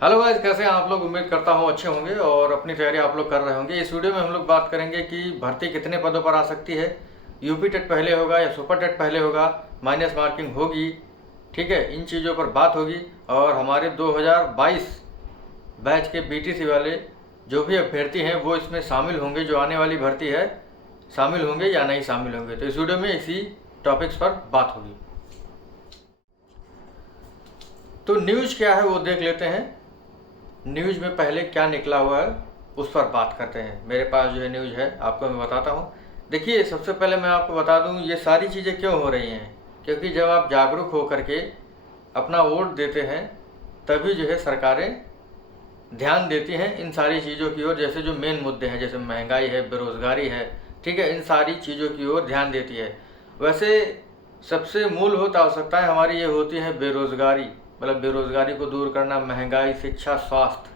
Hello guys, कैसे हैं आप लोग। उम्मीद करता हूँ अच्छे होंगे और अपनी तैयारी आप लोग कर रहे होंगे। इस वीडियो में हम लोग बात करेंगे कि भर्ती कितने पदों पर आ सकती है। यूपी टेट पहले होगा या सुपर टेट पहले होगा, माइनस मार्किंग होगी, ठीक है, इन चीज़ों पर बात होगी। और हमारे 2022 बैच के बीटीसी वाले जो भी अभ्यर्थी हैं वो इसमें शामिल होंगे, जो आने वाली भर्ती है, शामिल होंगे या नहीं शामिल होंगे। तो इस वीडियो में इसी टॉपिक्स पर बात होगी। तो न्यूज़ क्या है वो देख लेते हैं। न्यूज़ में पहले क्या निकला हुआ है उस पर बात करते हैं। मेरे पास जो है न्यूज़ है, आपको मैं बताता हूँ। देखिए, सबसे पहले मैं आपको बता दूँ ये सारी चीज़ें क्यों हो रही हैं। क्योंकि जब आप जागरूक हो करके अपना वोट देते हैं तभी जो है सरकारें ध्यान देती हैं इन सारी चीज़ों की ओर। जैसे जो मेन मुद्दे हैं, जैसे महंगाई है, बेरोज़गारी है, ठीक है, इन सारी चीज़ों की ओर ध्यान देती है। वैसे सबसे मूलभूत आवश्यकताएं हमारी ये होती हैं बेरोज़गारी, मतलब बेरोज़गारी को दूर करना, महंगाई, शिक्षा, स्वास्थ्य,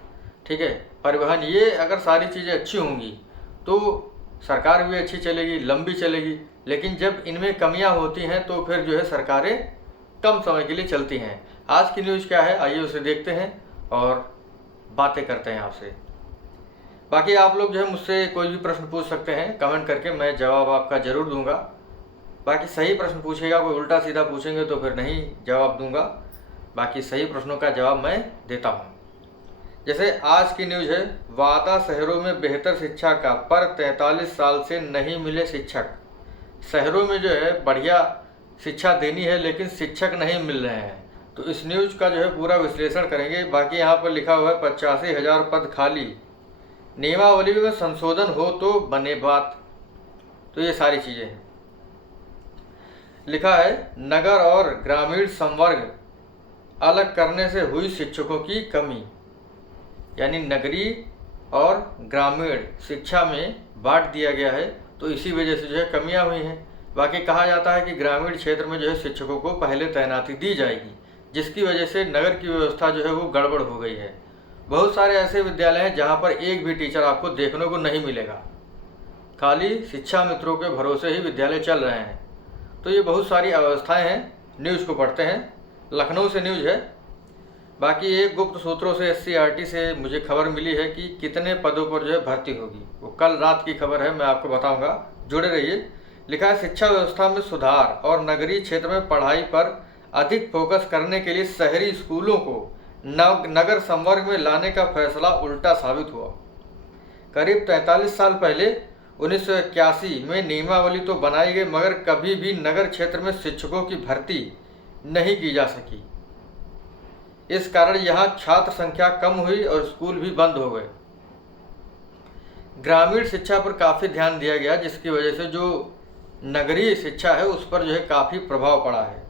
ठीक है, परिवहन। ये अगर सारी चीज़ें अच्छी होंगी तो सरकार भी अच्छी चलेगी, लंबी चलेगी। लेकिन जब इनमें कमियां होती हैं तो फिर जो है सरकारें कम समय के लिए चलती हैं। आज की न्यूज़ क्या है, आइए उसे देखते हैं और बातें करते हैं आपसे। बाकी आप लोग जो है मुझसे कोई भी प्रश्न पूछ सकते हैं कमेंट करके, मैं जवाब आपका ज़रूर दूंगा। बाकी सही प्रश्न पूछेगा, कोई उल्टा सीधा पूछेंगे तो फिर नहीं जवाब दूंगा। बाकी सही प्रश्नों का जवाब मैं देता हूँ। जैसे आज की न्यूज़ है, वादा शहरों में बेहतर शिक्षा का, पर 43 साल से नहीं मिले शिक्षक। शहरों में जो है बढ़िया शिक्षा देनी है लेकिन शिक्षक नहीं मिल रहे हैं। तो इस न्यूज़ का जो है पूरा विश्लेषण करेंगे। बाकी यहाँ पर लिखा हुआ है 85,000 पद खाली, नियमावली में संशोधन हो तो बने बात। तो ये सारी चीज़ें हैं। लिखा है नगर और ग्रामीण संवर्ग अलग करने से हुई शिक्षकों की कमी, यानी नगरीय और ग्रामीण शिक्षा में बांट दिया गया है तो इसी वजह से जो है कमियां हुई हैं। बाकी कहा जाता है कि ग्रामीण क्षेत्र में जो है शिक्षकों को पहले तैनाती दी जाएगी, जिसकी वजह से नगर की व्यवस्था जो है वो गड़बड़ हो गई है। बहुत सारे ऐसे विद्यालय हैं जहाँ पर एक भी टीचर आपको देखने को नहीं मिलेगा, खाली शिक्षा मित्रों के भरोसे ही विद्यालय चल रहे हैं। तो ये बहुत सारी अवस्थाएं हैं। न्यूज़ को पढ़ते हैं। लखनऊ से न्यूज़ है। बाकी एक गुप्त सूत्रों से एससीईआरटी से मुझे खबर मिली है कि कितने पदों पर जो है भर्ती होगी, वो कल रात की खबर है, मैं आपको बताऊंगा, जुड़े रहिए। लिखा है शिक्षा व्यवस्था में सुधार और नगरीय क्षेत्र में पढ़ाई पर अधिक फोकस करने के लिए शहरी स्कूलों को नगर संवर्ग में लाने का फैसला उल्टा साबित हुआ। करीब 43 साल पहले 1981 में नियमावली तो बनाई गई, मगर कभी भी नगर क्षेत्र में शिक्षकों की भर्ती नहीं की जा सकी। इस कारण यहाँ छात्र संख्या कम हुई और स्कूल भी बंद हो गए। ग्रामीण शिक्षा पर काफ़ी ध्यान दिया गया, जिसकी वजह से जो नगरीय शिक्षा है उस पर जो है काफ़ी प्रभाव पड़ा है।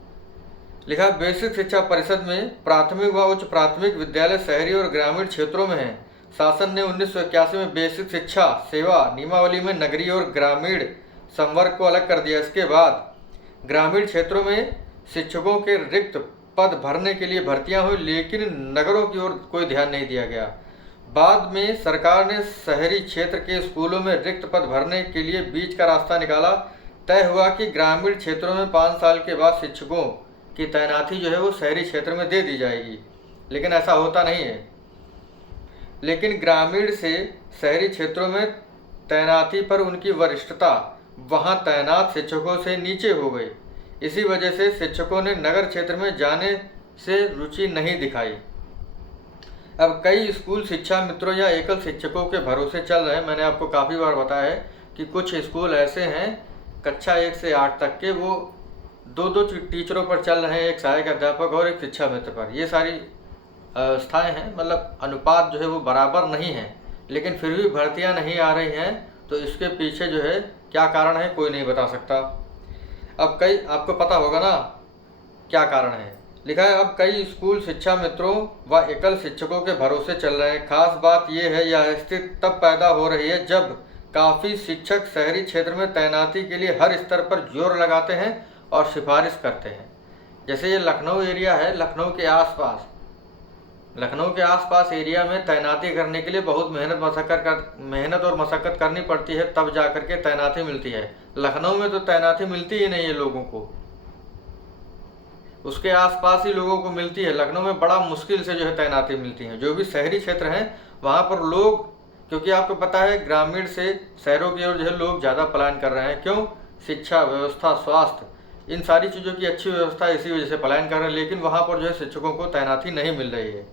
लिखा बेसिक शिक्षा परिषद में प्राथमिक व उच्च प्राथमिक विद्यालय शहरी और ग्रामीण क्षेत्रों में है। शासन ने 1981 में बेसिक शिक्षा सेवा नियमावली में नगरीय और ग्रामीण संवर्ग को अलग कर दिया। इसके बाद ग्रामीण क्षेत्रों में शिक्षकों के रिक्त पद भरने के लिए भर्तियां हुई, लेकिन नगरों की ओर कोई ध्यान नहीं दिया गया। बाद में सरकार ने शहरी क्षेत्र के स्कूलों में रिक्त पद भरने के लिए बीच का रास्ता निकाला। तय हुआ कि ग्रामीण क्षेत्रों में 5 साल के बाद शिक्षकों की तैनाती जो है वो शहरी क्षेत्र में दे दी जाएगी, लेकिन ऐसा होता नहीं है। लेकिन ग्रामीण से शहरी क्षेत्रों में तैनाती पर उनकी वरिष्ठता वहां तैनात शिक्षकों से नीचे हो गई। इसी वजह से शिक्षकों ने नगर क्षेत्र में जाने से रुचि नहीं दिखाई। अब कई स्कूल शिक्षा मित्रों या एकल शिक्षकों के भरोसे चल रहे हैं। मैंने आपको काफ़ी बार बताया है कि कुछ स्कूल ऐसे हैं कक्षा 1 से 8 तक के, वो दो टीचरों पर चल रहे हैं, एक सहायक अध्यापक और एक शिक्षा मित्र पर। ये सारी अवस्थाएँ हैं, मतलब अनुपात जो है वो बराबर नहीं है, लेकिन फिर भी भर्तियाँ नहीं आ रही हैं। तो इसके पीछे जो है क्या कारण है कोई नहीं बता सकता। अब कई आपको पता होगा ना क्या कारण है। लिखा है अब कई स्कूल शिक्षा मित्रों व एकल शिक्षकों के भरोसे चल रहे हैं। खास बात यह है यह स्थिति तब पैदा हो रही है जब काफ़ी शिक्षक शहरी क्षेत्र में तैनाती के लिए हर स्तर पर जोर लगाते हैं और सिफारिश करते हैं। जैसे ये लखनऊ एरिया है, लखनऊ के आसपास एरिया में तैनाती करने के लिए बहुत मेहनत और मशक्क़त करनी पड़ती है, तब जा कर के तैनाती मिलती है। लखनऊ में तो तैनाती मिलती ही नहीं है लोगों को। उसके आसपास ही लोगों को मिलती है। लखनऊ में बड़ा मुश्किल से जो है तैनाती मिलती है। जो भी शहरी क्षेत्र हैं वहाँ पर लोग, क्योंकि आपको पता है ग्रामीण से शहरों की ओर जो है लोग ज़्यादा पलायन कर रहे हैं। क्यों? शिक्षा व्यवस्था, स्वास्थ्य, इन सारी चीज़ों की अच्छी व्यवस्था, इसी वजह से पलायन कर रहे हैं। लेकिन वहाँ पर जो है शिक्षकों को तैनाती नहीं मिल रही है।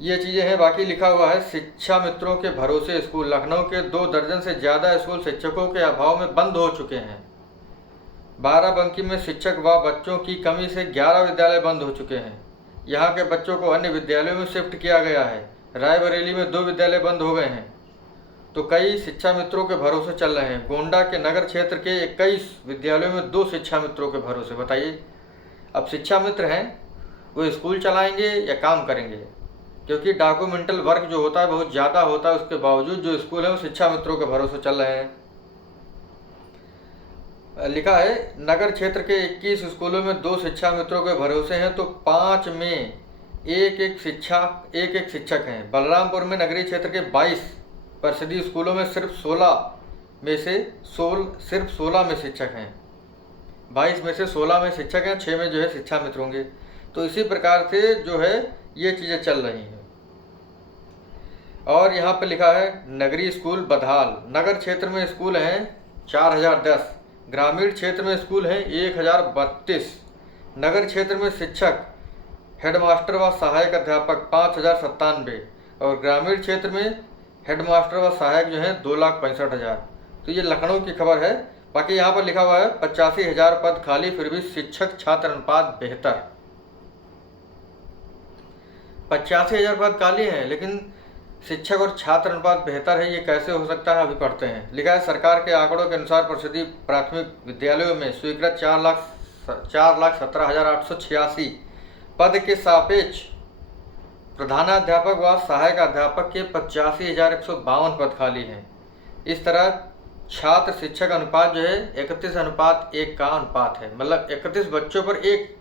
ये चीज़ें हैं। बाकी लिखा हुआ है शिक्षा मित्रों के भरोसे स्कूल। लखनऊ के 2 दर्जन से ज़्यादा स्कूल शिक्षकों के अभाव में बंद हो चुके हैं। बाराबंकी में शिक्षक व बच्चों की कमी से 11 विद्यालय बंद हो चुके हैं। यहाँ के बच्चों को अन्य विद्यालयों में शिफ्ट किया गया है। रायबरेली में 2 विद्यालय बंद हो गए हैं। तो कई शिक्षा मित्रों के भरोसे चल रहे हैं। गोंडा के नगर क्षेत्र के 21 विद्यालयों में 2 शिक्षा मित्रों के भरोसे। बताइए, अब शिक्षा मित्र हैं वो स्कूल चलाएंगे या काम करेंगे? क्योंकि डॉक्यूमेंटल वर्क जो होता है बहुत ज़्यादा होता है, उसके बावजूद जो स्कूल है वो शिक्षा मित्रों के भरोसे चल रहे हैं। लिखा है नगर क्षेत्र के 21 स्कूलों में 2 शिक्षा मित्रों के भरोसे हैं, तो 5 में एक एक शिक्षक हैं। बलरामपुर में नगरीय क्षेत्र के 22 परिषदीय स्कूलों में सिर्फ 16 में शिक्षक हैं। 22 में से 16 में शिक्षक हैं, 6 में जो है शिक्षा मित्र होंगे। तो इसी प्रकार से जो है ये चीज़ें चल रही हैं। और यहाँ पे लिखा है नगरीय स्कूल बधाल। नगर क्षेत्र में स्कूल हैं 4010, ग्रामीण क्षेत्र में स्कूल हैं 1032। नगर क्षेत्र में शिक्षक, हेडमास्टर व सहायक अध्यापक 5097 और ग्रामीण क्षेत्र में हेडमास्टर व सहायक जो हैं 2,65,000। तो ये लखनऊ की खबर है। बाकी यहाँ पर लिखा हुआ है 85,000 पद खाली, फिर भी शिक्षक छात्र अनुपात बेहतर। 85,000 पद खाली हैं लेकिन शिक्षक और छात्र अनुपात बेहतर है, ये कैसे हो सकता है? अभी पढ़ते हैं। लिखा है सरकार के आंकड़ों के अनुसार परिषदीय प्राथमिक विद्यालयों में स्वीकृत 4,17,886 पद के सापेक्ष प्रधानाध्यापक व सहायक अध्यापक के 85,152 पद खाली हैं। इस तरह छात्र शिक्षक अनुपात जो है 31:1 का अनुपात है। मतलब 31 बच्चों पर एक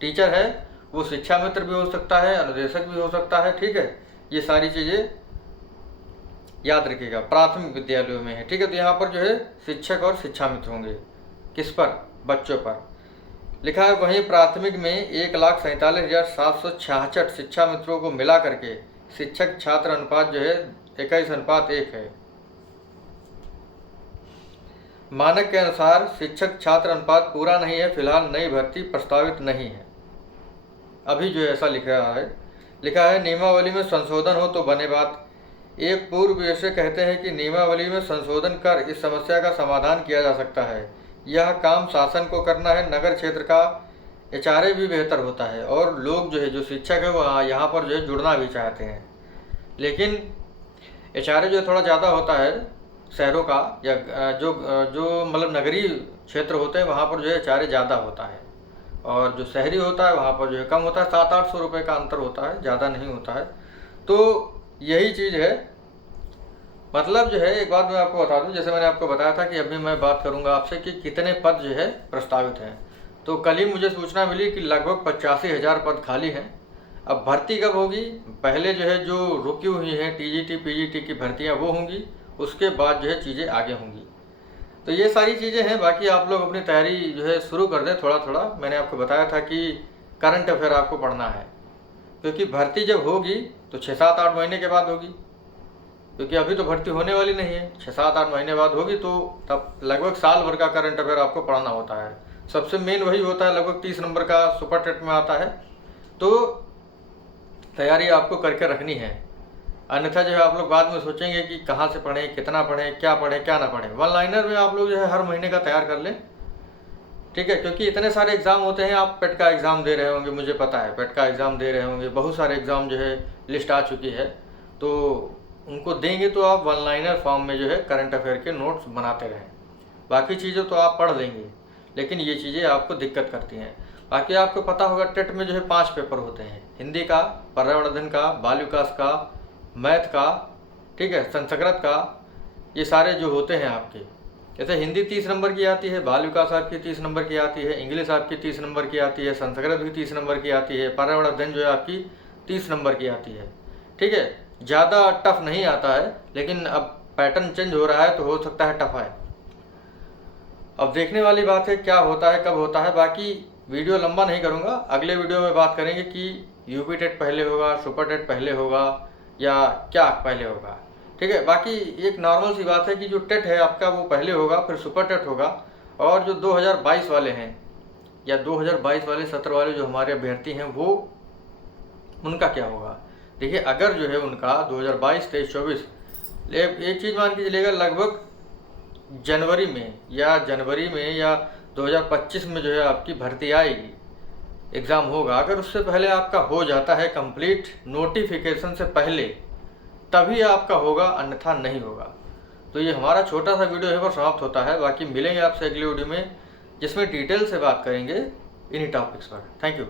टीचर है, वो शिक्षा मित्र भी हो सकता है, अनुदेशक भी हो सकता है। ठीक है, ये सारी चीज़ें याद रखिएगा, प्राथमिक विद्यालयों में है। ठीक है, तो यहाँ पर जो है शिक्षक और शिक्षा मित्र होंगे। किस पर? बच्चों पर। लिखा है वहीं प्राथमिक में 1,47,766 शिक्षा मित्रों को मिला करके शिक्षक छात्र अनुपात जो है 21:1 है। मानक के अनुसार शिक्षक छात्र अनुपात पूरा नहीं है, फिलहाल नई भर्ती प्रस्तावित नहीं है। अभी जो है ऐसा लिख रहा है। लिखा है नियमावली में संशोधन हो तो बने बात। एक पूर्व ऐसे कहते हैं कि नियमावली में संशोधन कर इस समस्या का समाधान किया जा सकता है। यह काम शासन को करना है। नगर क्षेत्र का एचआरए भी बेहतर होता है और लोग जो है, जो शिक्षक है वो यहाँ पर जो है जुड़ना भी चाहते हैं। लेकिन एचआरए जो थोड़ा ज़्यादा होता है शहरों का, या जो मतलब नगरीय क्षेत्र होते हैं वहाँ पर जो है एचआरए ज़्यादा होता है, और जो शहरी होता है वहाँ पर जो है कम होता है। 700-800 रुपये का अंतर होता है, ज़्यादा नहीं होता है। तो यही चीज़ है। मतलब जो है एक बात मैं आपको बता दूं, जैसे मैंने आपको बताया था कि अभी मैं बात करूंगा आपसे कि कितने पद जो है प्रस्तावित हैं। तो कल ही मुझे सूचना मिली कि लगभग 85,000 पद खाली हैं। अब भर्ती कब होगी? पहले जो है जो रुकी हुई हैं टीजीटी पीजीटी की भर्तियाँ वो होंगी, उसके बाद जो है चीज़ें आगे होंगी। तो ये सारी चीज़ें हैं। बाकी आप लोग अपनी तैयारी जो है शुरू कर दें थोड़ा थोड़ा। मैंने आपको बताया था कि करंट अफेयर आपको पढ़ना है, क्योंकि भर्ती जब होगी तो 6-7-8 महीने के बाद होगी, क्योंकि अभी तो भर्ती होने वाली नहीं है। 6-7-8 महीने बाद होगी, तो तब लगभग साल भर का करंट अफेयर आपको पढ़ना होता है। सबसे मेन वही होता है, लगभग 30 नंबर का सुपर टेट में आता है। तो तैयारी आपको करके रखनी है, अन्यथा जो है आप लोग बाद में सोचेंगे कि कहाँ से पढ़ें, कितना पढ़ें, क्या ना पढ़ें। वन लाइनर में आप लोग जो है हर महीने का तैयार कर लें। ठीक है, क्योंकि इतने सारे एग्ज़ाम होते हैं। आप पेट का एग्ज़ाम दे रहे होंगे, मुझे पता है, पेट का एग्ज़ाम दे रहे होंगे। बहुत सारे एग्ज़ाम जो है लिस्ट आ चुकी है, तो उनको देंगे तो आप वन लाइनर फॉर्म में जो है करंट अफेयर के नोट्स बनाते रहें। बाकी चीज़ें तो आप पढ़ लेंगे, लेकिन ये चीज़ें आपको दिक्कत करती हैं। बाकी आपको पता होगा टेट में जो है 5 पेपर होते हैं, हिंदी का, पर्यावरण अध्ययन का, बाल विकास का, मैथ का, ठीक है, संस्कृत का, ये सारे जो होते हैं आपके। जैसे हिंदी 30 नंबर की आती है, बाल विकास आपकी 30 नंबर की आती है, इंग्लिश आपकी 30 नंबर की आती है, संस्कृत भी 30 नंबर की आती है, पर्यावरण अध्ययन जो है आपकी 30 नंबर की आती है। ठीक है, ज़्यादा टफ नहीं आता है, लेकिन अब पैटर्न चेंज हो रहा है तो हो सकता है टफ आए। अब देखने वाली बात है क्या होता है, कब होता है। बाकी वीडियो लंबा नहीं करूँगा, अगले वीडियो में बात करेंगे कि यूपी टेट पहले होगा, सुपर टेट पहले होगा या क्या पहले होगा। ठीक है, बाकी एक नॉर्मल सी बात है कि जो टेट है आपका वो पहले होगा, फिर सुपर टेट होगा। और जो 2022 वाले हैं या 2022 वाले सत्र वाले जो हमारे अभ्यर्थी हैं वो उनका क्या होगा। देखिए, अगर जो है उनका 2022, 23, 24 एक चीज़ मान के चलिएगा, लगभग जनवरी में या 2025 में जो है आपकी भर्ती आएगी, एग्ज़ाम होगा। अगर उससे पहले आपका हो जाता है कंप्लीट नोटिफिकेशन से पहले, तभी आपका होगा, अन्यथा नहीं होगा। तो ये हमारा छोटा सा वीडियो है पर समाप्त होता है। बाकी मिलेंगे आपसे अगले वीडियो में जिसमें डिटेल से बात करेंगे इन्हीं टॉपिक्स पर। Thank you.